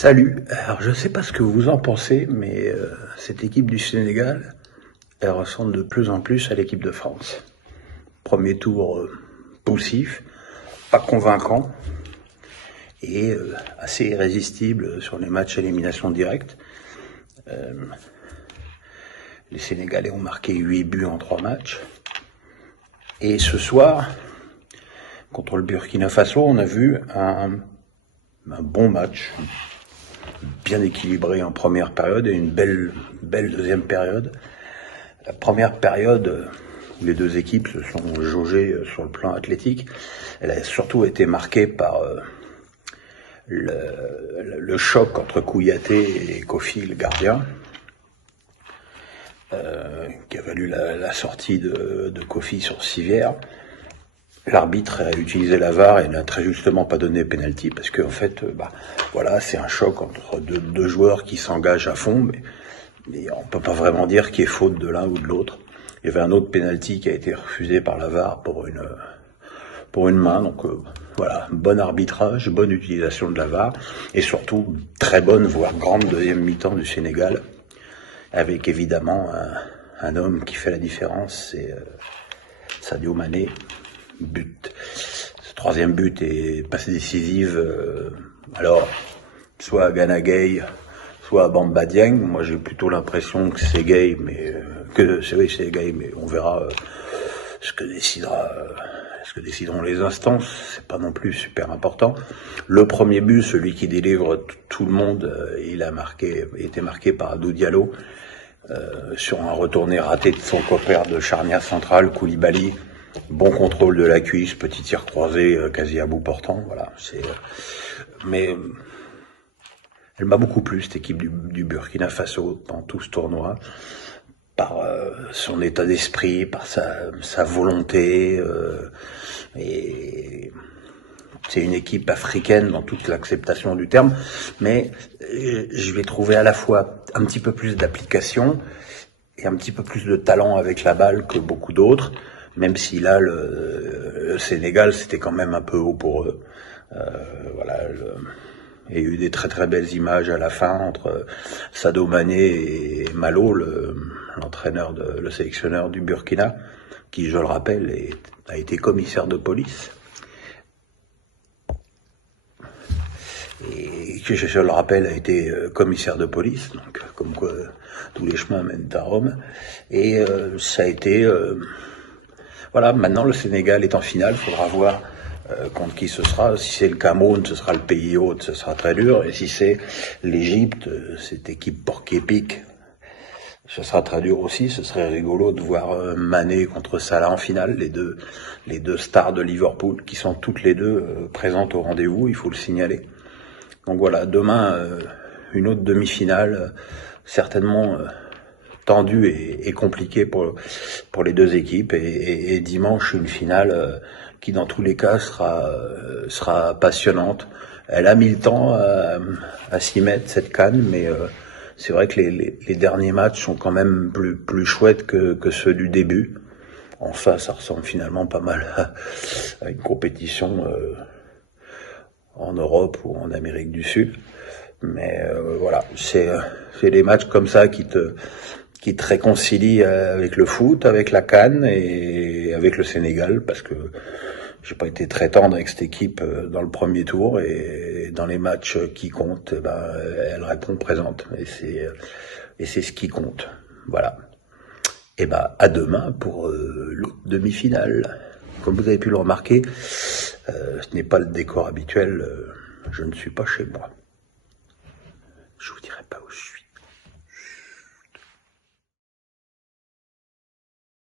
Salut, alors je ne sais pas ce que vous en pensez, mais cette équipe du Sénégal, elle ressemble de plus en plus à l'équipe de France. Premier tour poussif, pas convaincant, et assez irrésistible sur les matchs à élimination directe. Les Sénégalais ont marqué 8 buts en 3 matchs. Et ce soir, contre le Burkina Faso, on a vu un bon match, bien équilibré en première période et une belle deuxième période. La première période où les deux équipes se sont jaugées sur le plan athlétique, elle a surtout été marquée par le choc entre Kouyaté et Kofi, le gardien, qui a valu la sortie de Kofi sur civière. L'arbitre a utilisé la VAR et n'a très justement pas donné penalty parce que en fait, voilà, c'est un choc entre deux joueurs qui s'engagent à fond, mais on peut pas vraiment dire qu'il y ait faute de l'un ou de l'autre. Il y avait un autre penalty qui a été refusé par la VAR pour une main, donc voilà, bon arbitrage, bonne utilisation de la VAR et surtout très bonne voire grande deuxième mi-temps du Sénégal, avec évidemment un homme qui fait la différence, c'est Sadio Mané. But. Ce troisième but est passe décisive, alors soit à Gana Gueye, soit à Bamba Dieng. Moi j'ai plutôt l'impression que c'est Gueye, mais c'est Gueye, mais on verra ce que décideront les instances. C'est pas non plus super important. Le premier but, celui qui délivre tout le monde, il a été marqué par Abdou Diallo sur un retourné raté de son copain de charnière centrale, Koulibaly. Bon contrôle de la cuisse, petit tir croisé, quasi à bout portant, voilà. Mais elle m'a beaucoup plu, cette équipe du Burkina Faso, dans tout ce tournoi, par son état d'esprit, par sa volonté, et c'est une équipe africaine dans toute l'acceptation du terme, mais je vais trouver à la fois un petit peu plus d'application et un petit peu plus de talent avec la balle que beaucoup d'autres. Même si là, le Sénégal, c'était quand même un peu haut pour eux. Voilà, il y a eu des très très belles images à la fin entre Sadio Mané et Malo, le sélectionneur du Burkina, qui, je le rappelle, a été commissaire de police. Et qui, je le rappelle, a été commissaire de police, donc comme quoi tous les chemins mènent à Rome. Et ça a été... Voilà, maintenant le Sénégal est en finale, il faudra voir contre qui ce sera. Si c'est le Cameroun, ce sera le pays hôte, ce sera très dur. Et si c'est l'Égypte, cette équipe porc-épic, ce sera très dur aussi. Ce serait rigolo de voir Mané contre Salah en finale, les deux stars de Liverpool, qui sont toutes les deux présentes au rendez-vous, il faut le signaler. Donc voilà, demain, une autre demi-finale, certainement... tendu et compliqué pour les deux équipes et dimanche une finale qui dans tous les cas sera passionnante. Elle a mis le temps à s'y mettre, cette CAN, mais c'est vrai que les derniers matchs sont quand même plus chouettes que ceux du début. Enfin, ça ressemble finalement pas mal à une compétition en Europe ou en Amérique du Sud. Mais voilà, c'est des matchs comme ça qui te réconcilie avec le foot, avec la CAN et avec le Sénégal, parce que j'ai pas été très tendre avec cette équipe dans le premier tour et dans les matchs qui comptent, elle répond présente et c'est ce qui compte. Voilà. Et à demain pour l'autre demi-finale. Comme vous avez pu le remarquer, ce n'est pas le décor habituel. Je ne suis pas chez moi. Je vous dirai pas où je suis.